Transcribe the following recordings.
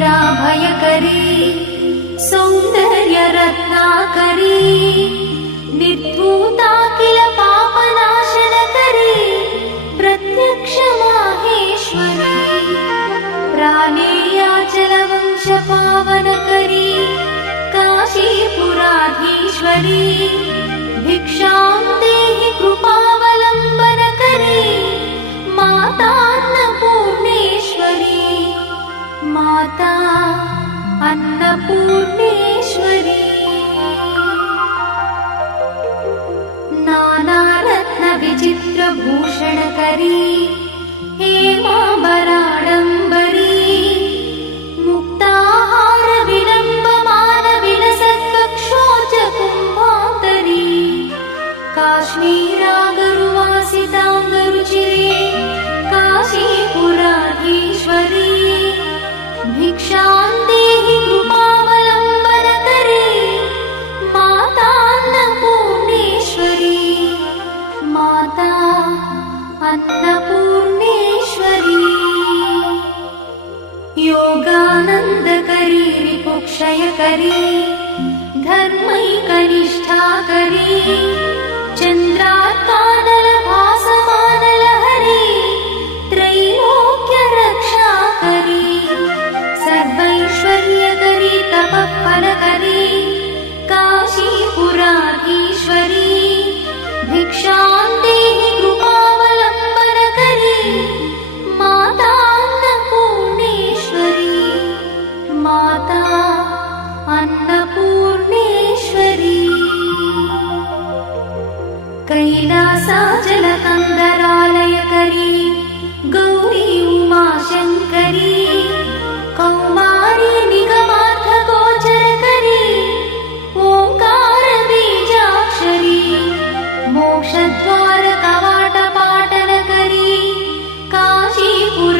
भयकरी सौंदर्य रत्नाकरी निर्धूता किल पापनाशनकरी प्रत्यक्ष माहेश्वरी प्राणेयाचल वंश पावनकरी काशीपुराधीश्वरी भिक्षां देहि कृपावलम्बनकरी माता अन्नपूर्णेश्वरी माता अन्नपूर्णेश्वरी नानारत्न विचित्र भूषणकरी हेमांबराडंबरी मुक्ताहार विलंबमान विलसत्कक्षोज कुंभांतरी काश्मीरागरुवासितांगरुचिरे काशीपुराधीश्वरी भिक्षां देहि कृपावलम्बनकरी माता अन्नपूर्णेश्वरी माता अन्नपूर्णेश्वरी योगानन्दकरी रिपुक्षयकरी धर्मैकनिष्ठाकरी चन्द्रात्कानलभासमानलहरी त्रैलोक्यरक्षाकरी सर्वैश्वर्यकरी तपःफलकरी काशीपुराधीश्वरी भिक्षां देहि कृपावलम्बनकरी माता अन्नपूर्णेश्वरी माता अन्नपूर्णेश्वरी कैलासाचलकन्दरालयकरी गौरी उमाशङ्करी कौमारी निगमार्थगोचरकरी ओंकार बीजाक्षरी मोक्षद्वार कवाटपाटनकरी काशीपुराधीश्वरी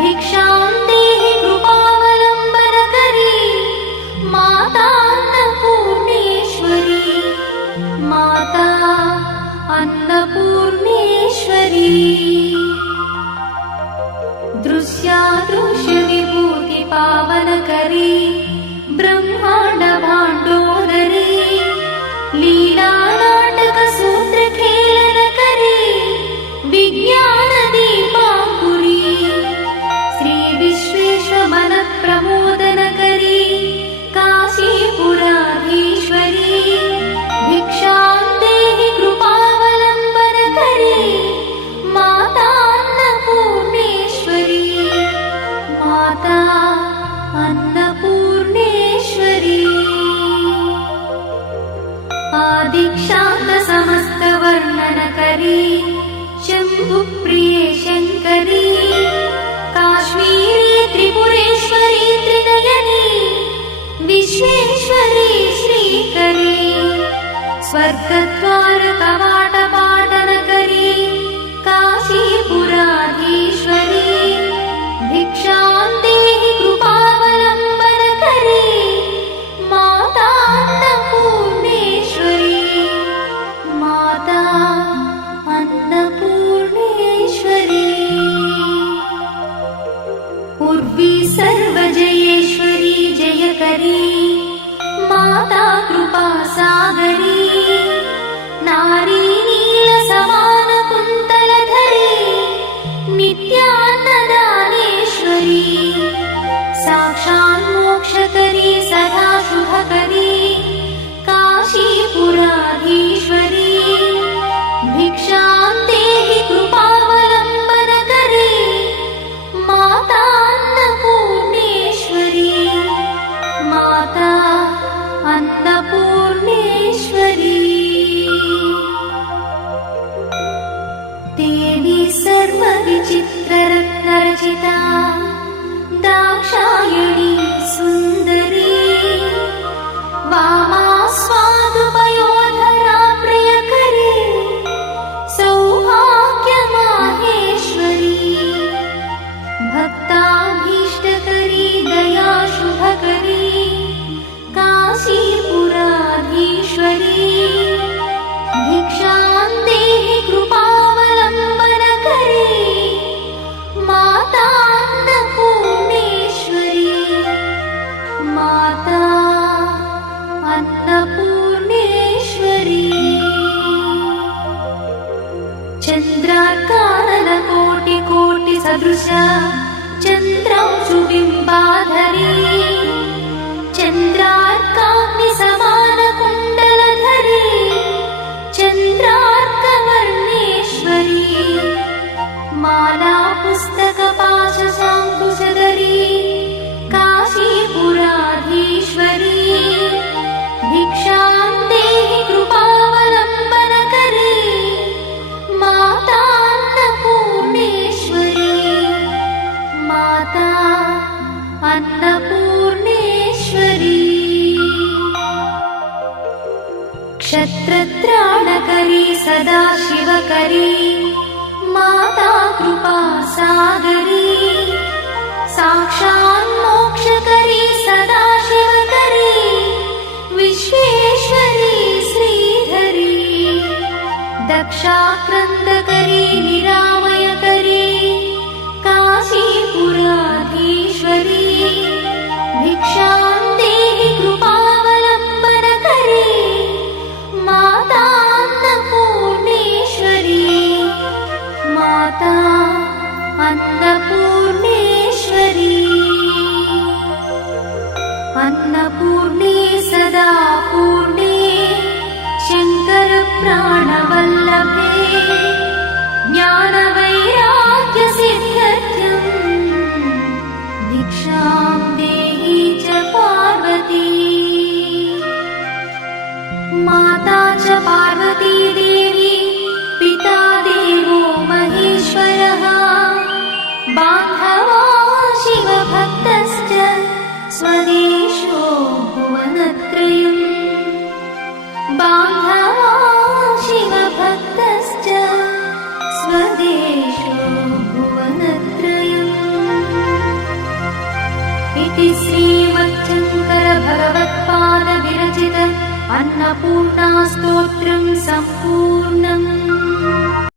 भिक्षां देहि कृपावलम्बनकरी माता अन्नपूर्णेश्वरी माता अन्नपूर्णेश्वरी दृश्यादृश्य विभूति पावनकरी ब्रह्मांड भांडोदरी लीला नाटक सूत्र खेलनकरी विज्ञान दीपांकुरी श्री विश्वेश्वर मन प्रमोदनकरी काशीपुराधीश्वरी भिक्षां देहि कृपावलम्बनकरी माता अन्नपूर्णेश्वरी माता अन्नपूर्णेश्वरी आदिक्षान्त समस्त वर्णनकरी शम्भुप्रिये शङ्करी काश्मीरी त्रिपुरेश्वरी त्रिनयनी विश्वेश्वरी श्रीकरी स्वर्गद्वार कवाटपाटनकरी काशीपुराधीश्वरी भिक्षां देहि कृपावलम्बनकरी माता अन्नपूर्णेश्वरी माता अन्नपूर्णेश्वरी उर्वी सर्वजयेश्वरी जयकरी माता कृपासागरी नारी क्षत्रत्राणकरी सदा शिवकरी माता कृपा सागरी साक्षात् मोक्षकरी सदा शिवकरी विश्वेश्वरी श्रीधरी दक्षाक्रन्दकरी निरामयकरी काशीपुराधीश्वरी भिक्षां देहि कृपावलम्बनकरी माता अन्नपूर्णेश्वरी माता अन्नपूर्णेश्वरी अन्नपूर्णे सदा पूर्णे शङ्करप्राणवल्लभे ज्ञानवैराग्यसिद्ध्यर्थम् भिक्षां देहि च पार्वती माता च पार्वती देवी पिता देवो महेश्वरः बान्धवा शिवभक्तश्च स्वदेशो भुवनत्रयम् बान्धवा शिवभक्तश्च स्वदेशो भुवनत्रयम् इति श्रीमच्छङ्करभगवत्पादविरचित अन्नपूर्णास्तोत्रं सम्पूर्णम्।